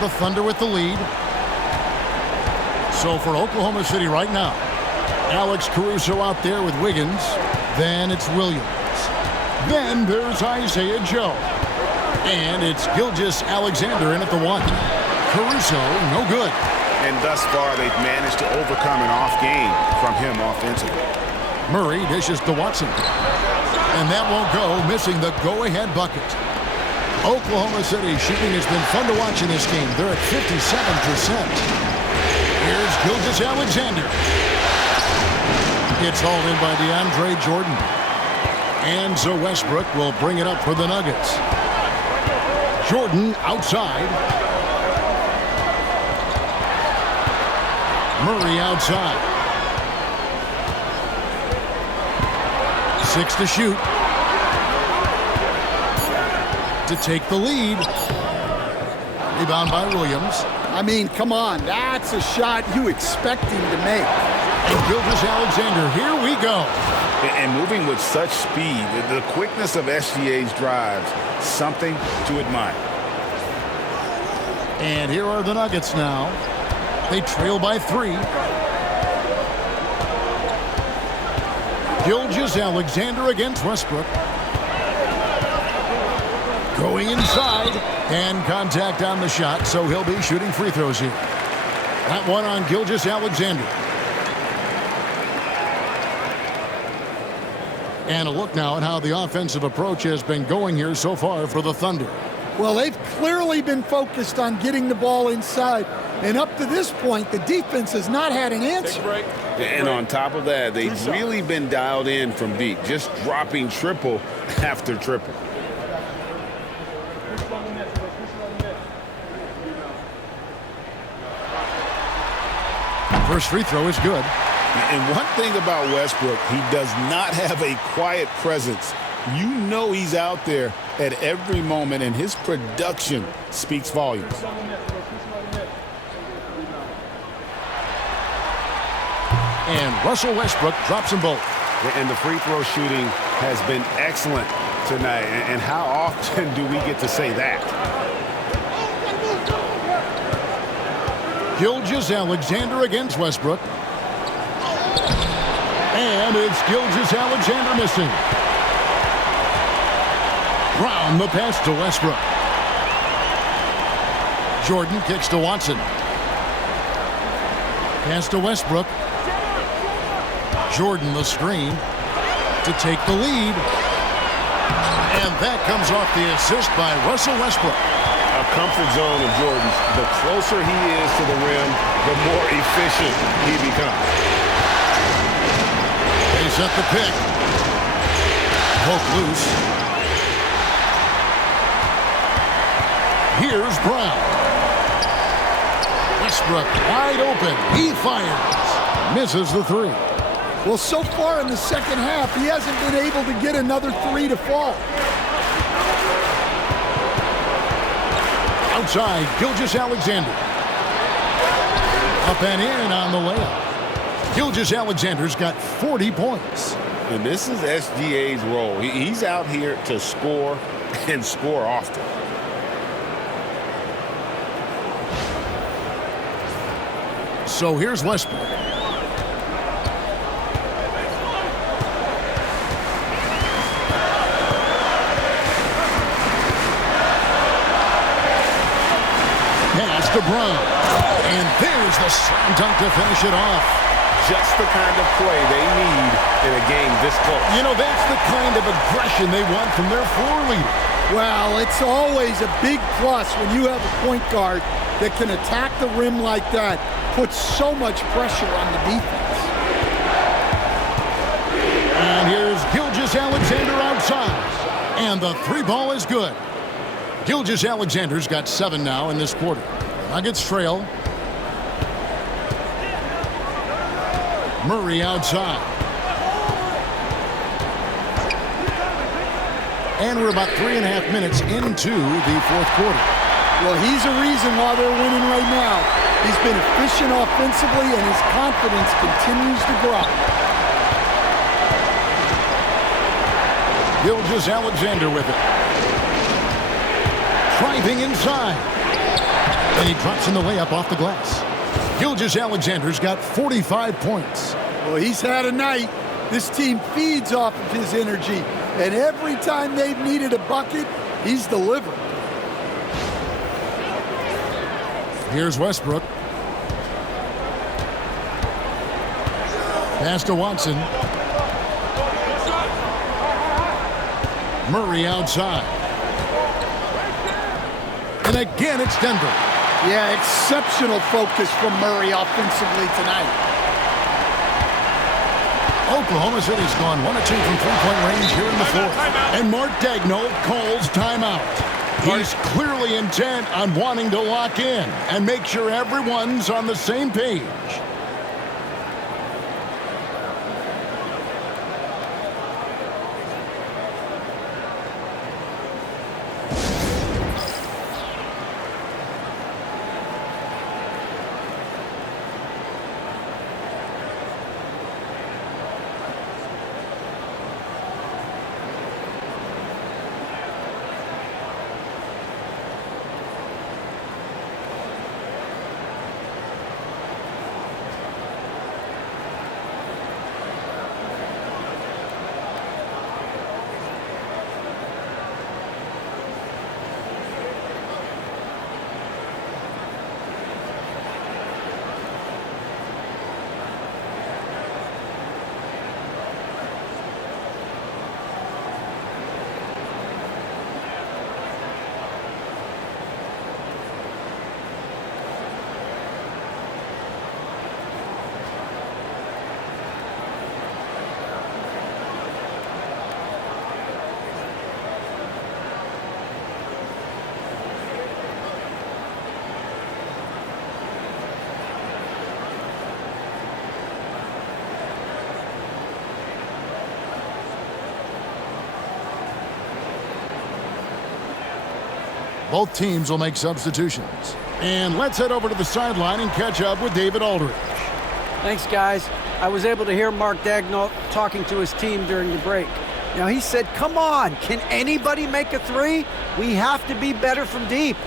The Thunder with the lead. So for Oklahoma City right now, Alex Caruso out there with Wiggins. Then it's Williams. Then there's Isaiah Joe. And it's Gilgeous-Alexander in at the 1. Caruso, no good. And thus far, they've managed to overcome an off game from him offensively. Murray dishes to Watson. And that won't go, missing the go-ahead bucket. Oklahoma City shooting has been fun to watch in this game. They're at 57%. Here's Gilgeous-Alexander. It's hauled in by DeAndre Jordan. And so Westbrook will bring it up for the Nuggets. Jordan outside. Murray outside. 6 to shoot. To take the lead. Rebound by Williams. I mean, come on. That's a shot you expect him to make. And Gilgeous-Alexander, here we go. And moving with such speed, the quickness of SGA's drives, something to admire. And here are the Nuggets now. They trail by 3. Gilgeous-Alexander against Westbrook. Going inside. And contact on the shot, so he'll be shooting free throws here. That one on Gilgeous-Alexander. And a look now at how the offensive approach has been going here so far for the Thunder. Well, they've clearly been focused on getting the ball inside. And up to this point, the defense has not had an answer. And on top of that, they've really been dialed in from deep, just dropping triple after triple. First free throw is good. And one thing about Westbrook, he does not have a quiet presence. You know he's out there at every moment, and his production speaks volumes. And Russell Westbrook drops them both. And the free throw shooting has been excellent tonight. And how often do we get to say that? Gilgeous-Alexander against Westbrook. And it's Gilgeous-Alexander missing. Brown the pass to Westbrook. Jordan kicks to Watson. Pass to Westbrook. Jordan the screen to take the lead. And that comes off the assist by Russell Westbrook. A comfort zone of Jordan's. The closer he is to the rim, the more efficient he becomes. They set the pick. Poke loose. Here's Brown. Westbrook wide open. He fires. Misses the 3. Well, so far in the second half, he hasn't been able to get another 3 to fall. Outside, Gilgeous-Alexander. Up and in on the layup. Gilgeous-Alexander's got 40 points. And this is SGA's role. He's out here to score and score often. So here's Westbrook. Pass to Brown. And there's the slam dunk to finish it off. Just the kind of play they need in a game this close. You know, that's the kind of aggression they want from their floor leader. Well, it's always a big plus when you have a point guard that can attack the rim like that, puts so much pressure on the defense. And here's Gilgeous-Alexander outside. And the 3 ball is good. Gilgeous-Alexander's got 7 now in this quarter. Nuggets trail. Murray outside. And we're about 3.5 minutes into the 4th quarter. Well, he's a reason why they're winning right now. He's been efficient offensively, and his confidence continues to grow. Gilgeous-Alexander with it. Driving inside. And he drops in the layup off the glass. Gilgeous-Alexander's got 45 points. Well, he's had a night. This team feeds off of his energy, and every time they've needed a bucket, he's delivered. Here's Westbrook. Pass to Watson. Murray outside. And again, it's Denver. Yeah, exceptional focus from Murray offensively tonight. Oklahoma City's gone 1 of 2 from three-point range here in the fourth. And Mark Daigneault calls timeout. He's clearly intent on wanting to lock in and make sure everyone's on the same page. Both teams will make substitutions. And let's head over to the sideline and catch up with David Aldridge. Thanks, guys. I was able to hear Mark Daigneault talking to his team during the break. Now, he said, come on, can anybody make a three? We have to be better from deep.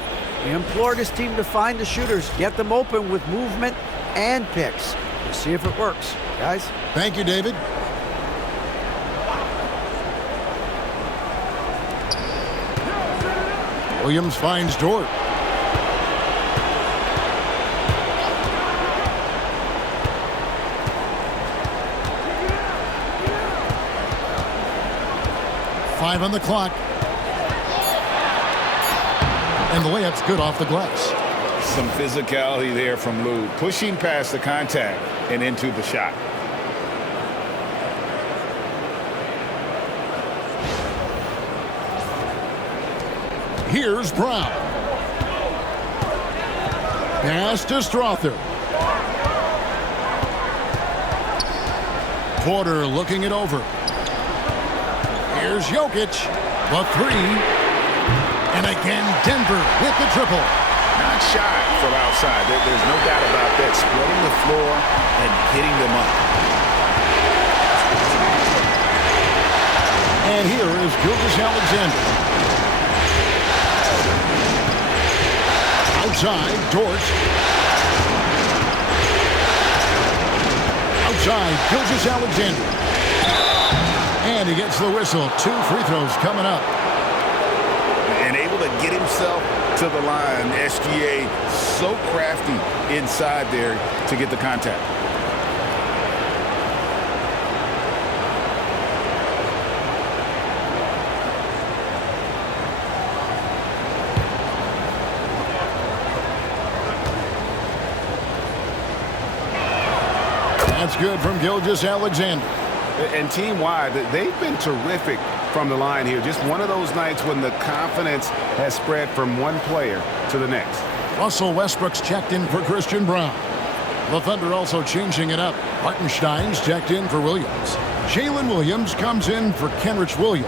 He implored his team to find the shooters, get them open with movement and picks. We'll see if it works, guys. Thank you, David. Williams finds Dort. Five on the clock. And the layup's good off the glass. Some physicality there from Lou, pushing past the contact and into the shot. Here's Brown. Pass to Strother. Porter looking it over. Here's Jokic. The three. And again, Denver with the triple. Not shy from outside. There's no doubt about that. Spreading the floor and hitting them up. And here is Gilgeous-Alexander. Outside, Dort. Outside, Gilgeous-Alexander. And he gets the whistle. 2 free throws coming up. And able to get himself to the line. SGA so crafty inside there to get the contact. That's good from Gilgeous-Alexander. And team-wide, they've been terrific from the line here. Just one of those nights when the confidence has spread from one player to the next. Russell Westbrook's checked in for Christian Brown. The Thunder also changing it up. Hartenstein's checked in for Williams. Jalen Williams comes in for Kenrich Williams.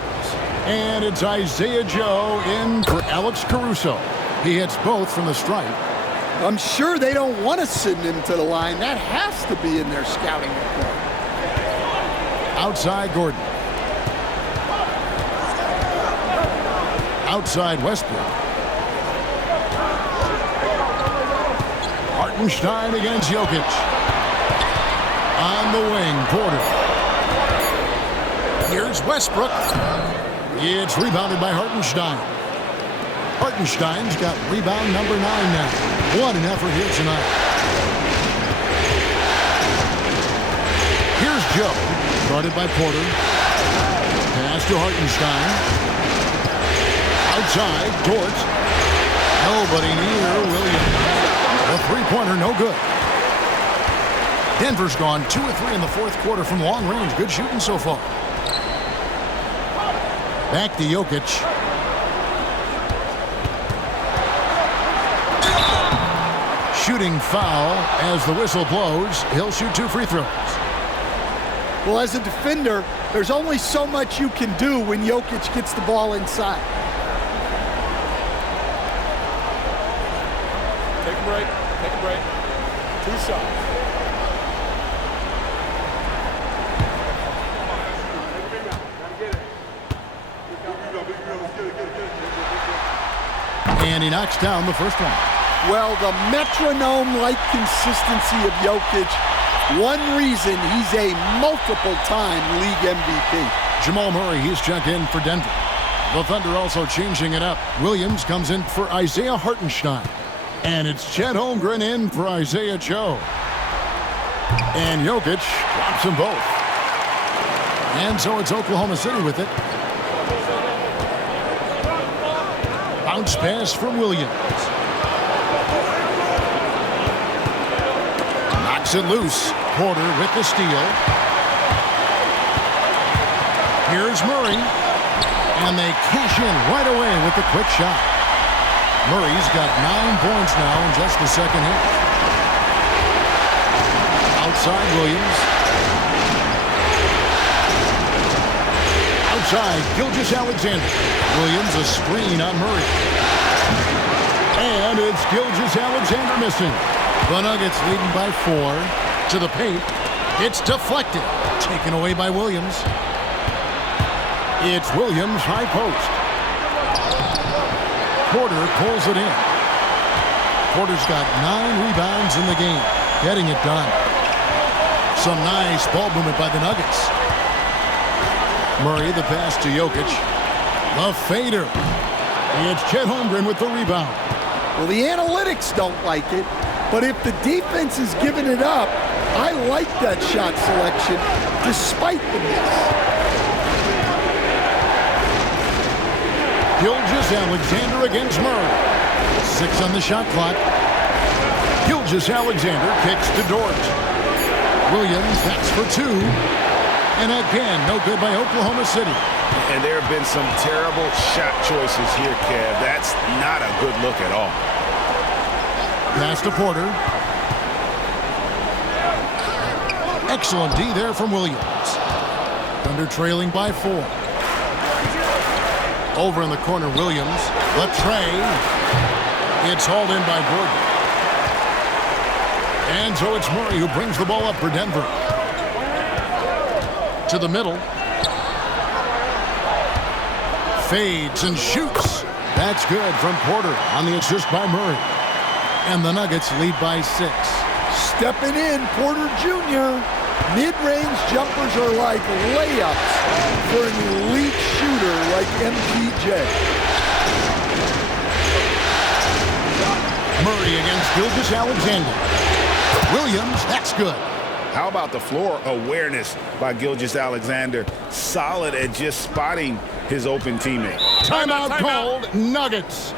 And it's Isaiah Joe in for Alex Caruso. He hits both from the stripe. I'm sure they don't want to send him to the line. That has to be in their scouting report. Outside Gordon. Outside Westbrook. Hartenstein against Jokic. On the wing, Porter. Here's Westbrook. It's rebounded by Hartenstein. Hartenstein's got rebound number 9 now. What an effort here tonight. Here's Joe. Guarded by Porter. Pass to Hartenstein. Outside, Dort. Nobody near Williams. A three-pointer, no good. Denver's gone 2 of 3 in the fourth quarter from long range. Good shooting so far. Back to Jokic. Shooting foul as the whistle blows. He'll shoot 2 free throws. Well, as a defender, there's only so much you can do when Jokic gets the ball inside. Take a break. Take a break. 2 shots. And he knocks down the first one. Well, the metronome-like consistency of Jokic, one reason he's a multiple-time league MVP. Jamal Murray, he's checked in for Denver. The Thunder also changing it up. Williams comes in for Isaiah Hartenstein. And it's Chet Holmgren in for Isaiah Joe. And Jokic drops them both. And so it's Oklahoma City with it. Bounce pass from Williams. Knocks it loose. Porter with the steal. Here's Murray. And they cash in right away with the quick shot. Murray's got 9 points now in just the second half. Outside Williams. Outside Gilgeous-Alexander. Williams a screen on Murray. And it's Gilgeous-Alexander missing. The Nuggets leading by 4 to the paint. It's deflected. Taken away by Williams. It's Williams high post. Porter pulls it in. Porter's got 9 rebounds in the game. Getting it done. Some nice ball movement by the Nuggets. Murray the pass to Jokic. The fader. It's Chet Holmgren with the rebound. Well, the analytics don't like it, but if the defense is giving it up, I like that shot selection despite the miss. Gilgeous-Alexander against Murray. 6 on the shot clock. Gilgeous-Alexander kicks to Dort. Williams, that's for 2. And again, no good by Oklahoma City. And there have been some terrible shot choices here, Kev. That's not a good look at all. Pass to Porter. Excellent D there from Williams. Thunder trailing by 4. Over in the corner, Williams. The tray. It's hauled in by Gordon. And so it's Murray who brings the ball up for Denver. To the middle. Fades and shoots. That's good from Porter on the assist by Murray. And the Nuggets lead by 6. Stepping in, Porter Jr. Mid-range jumpers are like layups for an elite shooter like MPJ. Murray against Gilgeous-Alexander. Williams, that's good. How about the floor awareness by Gilgeous-Alexander? Solid at just spotting his open teammate. Timeout called. Nuggets.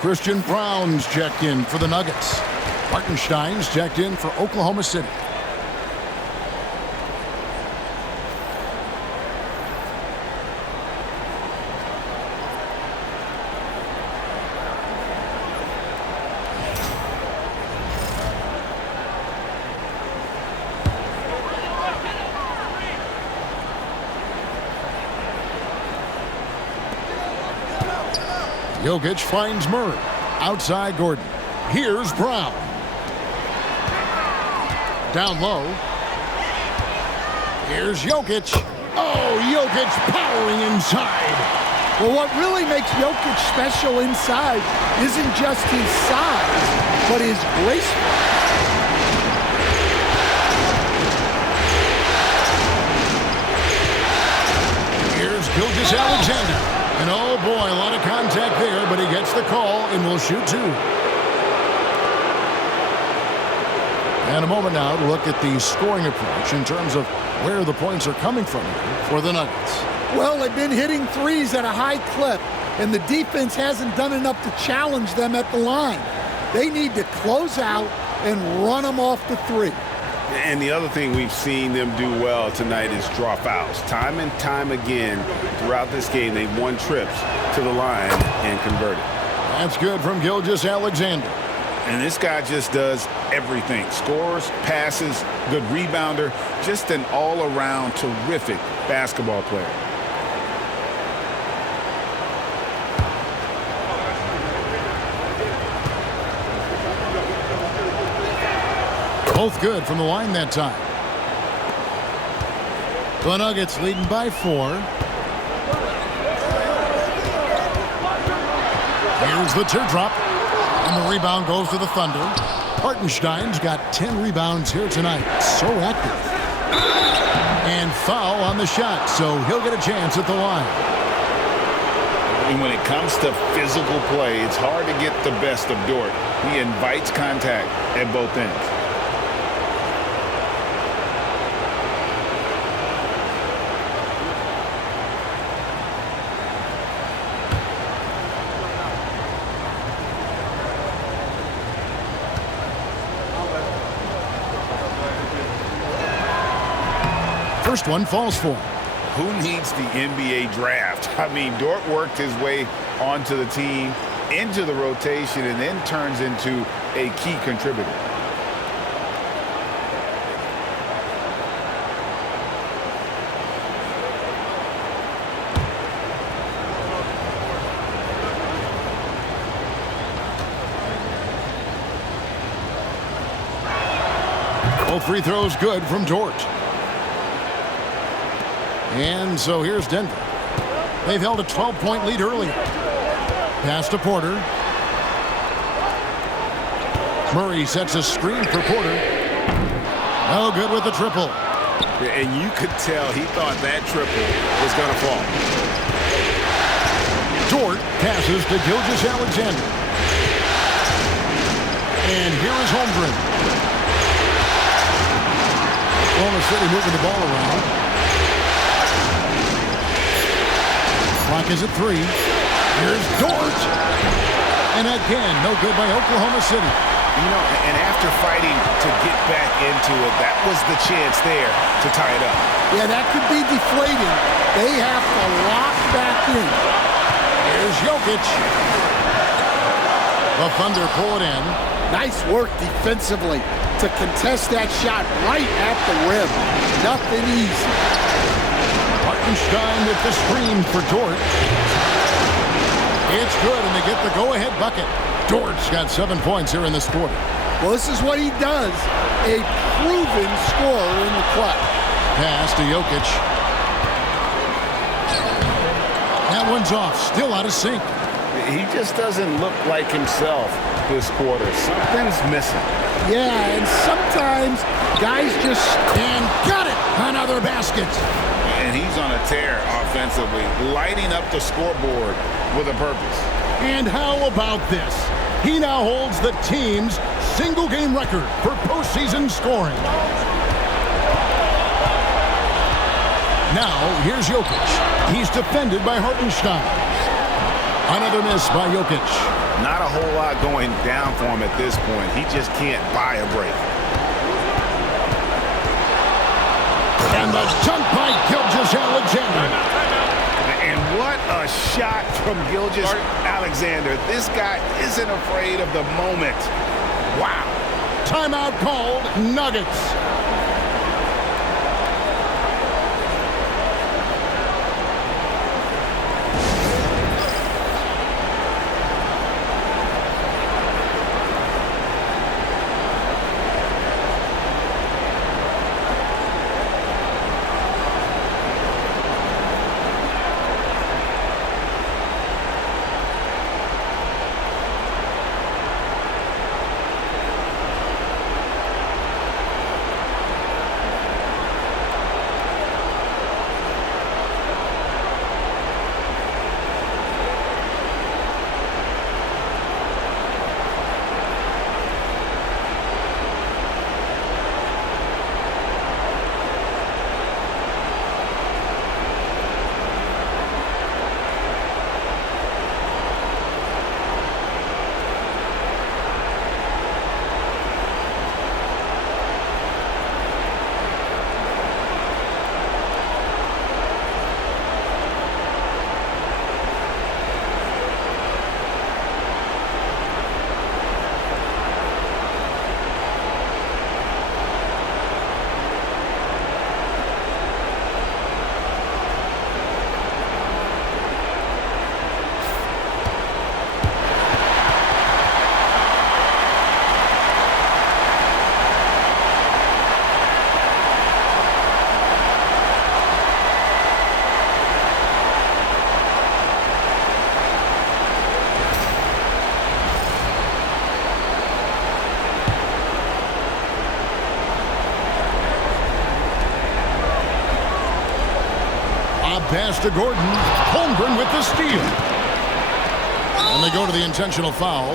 Christian Brown's checked in for the Nuggets. Hartenstein's checked in for Oklahoma City. Jokic finds Murray. Outside Gordon. Here's Brown. Down low. Here's Jokic. Oh, Jokic powering inside. Well, what really makes Jokic special inside isn't just his size, but his gracefulness. Here's Gilgeous-Alexander. And oh boy, a lot of contact there, but he gets the call and will shoot two. And a moment now to look at the scoring approach in terms of where the points are coming from here for the Nuggets. Well, they've been hitting threes at a high clip, and the defense hasn't done enough to challenge them at the line. They need to close out and run them off the three. And the other thing we've seen them do well tonight is draw fouls. Time and time again throughout this game, they've won trips to the line and converted. That's good from Gilgeous-Alexander. And this guy just does everything. Scores, passes, good rebounder, just an all-around terrific basketball player. Both good from the line that time. The Nuggets leading by 4. Here's the teardrop. And the rebound goes to the Thunder. Hartenstein's got 10 rebounds here tonight. So active. And foul on the shot, so he'll get a chance at the line. And when it comes to physical play, it's hard to get the best of Dort. He invites contact at both ends. First one falls for him. Who needs the NBA draft? I mean, Dort worked his way onto the team, into the rotation, and then turns into a key contributor. Both free throws good from Dort. And so here's Denver. They've held a 12-point lead earlier. Pass to Porter. Murray sets a screen for Porter. Oh, good with the triple. And you could tell he thought that triple was going to fall. Dort passes to Gilgeous-Alexander. And here is Holmgren. Oklahoma City moving the ball around. Clock is at 3. Here's Dort. And again, no good by Oklahoma City. You know, and after fighting to get back into it, that was the chance there to tie it up. Yeah, that could be deflating. They have to lock back in. Here's Jokic. The Thunder pull it in. Nice work defensively to contest that shot right at the rim. Nothing easy. Hartenstein with the screen for Dort. It's good, and they get the go-ahead bucket. Dort's got 7 points here in this quarter. Well, this is what he does. A proven scorer in the clutch. Pass to Jokic. That one's off. Still out of sync. He just doesn't look like himself this quarter. Something's missing. Yeah, and sometimes guys just And got it on other baskets. And he's on a tear offensively, lighting up the scoreboard with a purpose. And how about this? He now holds the team's single-game record for postseason scoring. Now, here's Jokic. He's defended by Hartenstein. Another miss by Jokic. Not a whole lot going down for him at this point. He just can't buy a break. And the dunk by Gilgeous-Alexander. And what a shot from Gilgeous-Alexander. This guy isn't afraid of the moment. Wow. Timeout called, Nuggets. Pass to Gordon. Holmgren with the steal. And they go to the intentional foul.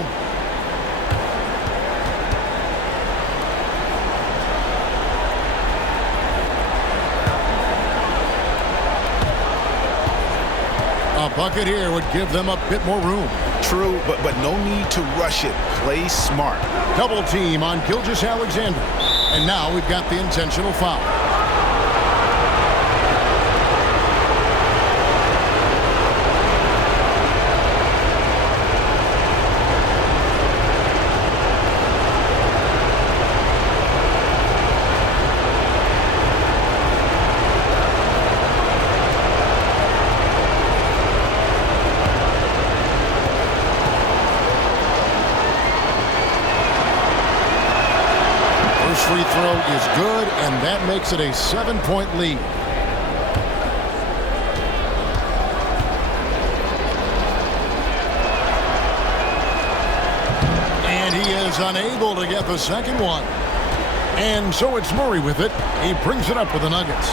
A bucket here would give them a bit more room. True, but no need to rush it. Play smart. Double team on Gilgeous-Alexander. And now we've got the intentional foul. Free throw is good, and that makes it a 7-point lead. And he is unable to get the second one. And so it's Murray with it. He brings it up with the Nuggets.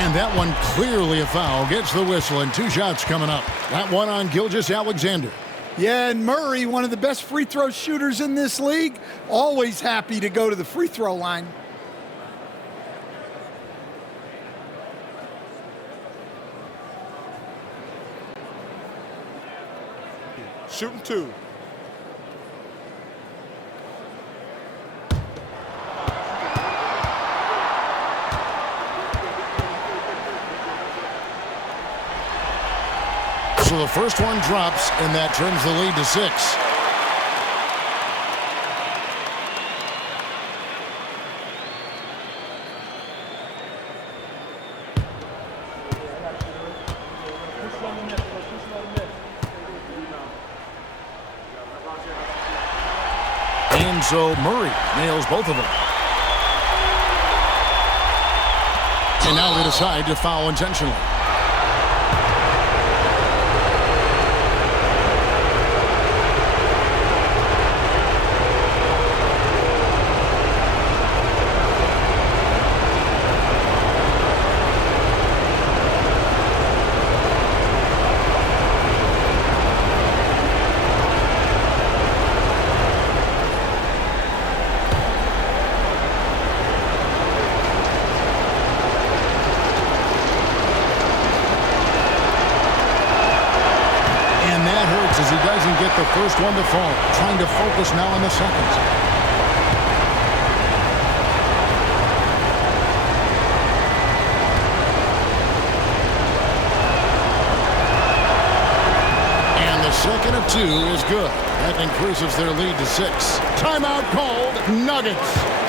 And that one clearly a foul. Gets the whistle, and 2 shots coming up. That one on Gilgeous-Alexander. Yeah, and Murray, one of the best free throw shooters in this league, always happy to go to the free throw line. Shooting 2. So the first one drops, and that turns the lead to 6. And so Murray nails both of them. And now they decide to foul intentionally. as he doesn't get the first one to fall. Trying to focus now on the second. Second of 2 is good. That increases their lead to 6. Timeout called, Nuggets.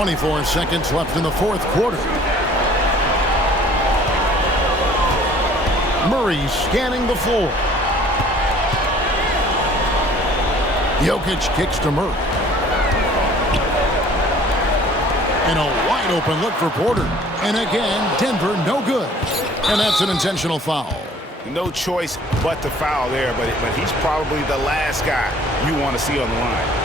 .24 seconds left in the fourth quarter. Murray scanning the floor. Jokic kicks to Murray. And a wide open look for Porter. And again, Denver no good. And that's an intentional foul. No choice but to foul there, but he's probably the last guy you want to see on the line.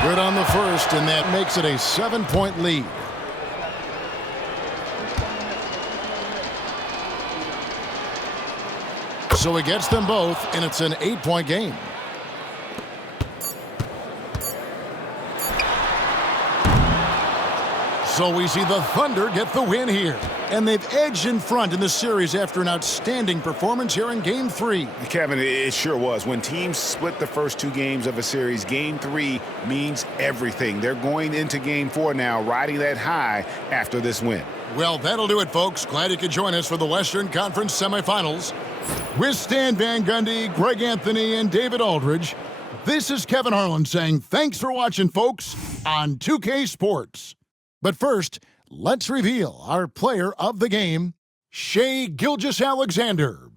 Good on the first, and that makes it a 7-point lead. So he gets them both, and it's an 8-point game. So we see the Thunder get the win here. And they've edged in front in the series after an outstanding performance here in Game 3. Kevin, it sure was. When teams split the first 2 games of a series, Game 3 means everything. They're going into Game 4 now, riding that high after this win. Well, that'll do it, folks. Glad you could join us for the Western Conference semifinals. With Stan Van Gundy, Greg Anthony, and David Aldridge, this is Kevin Harlan saying thanks for watching, folks, on 2K Sports. But first, let's reveal our player of the game, Shai Gilgeous-Alexander.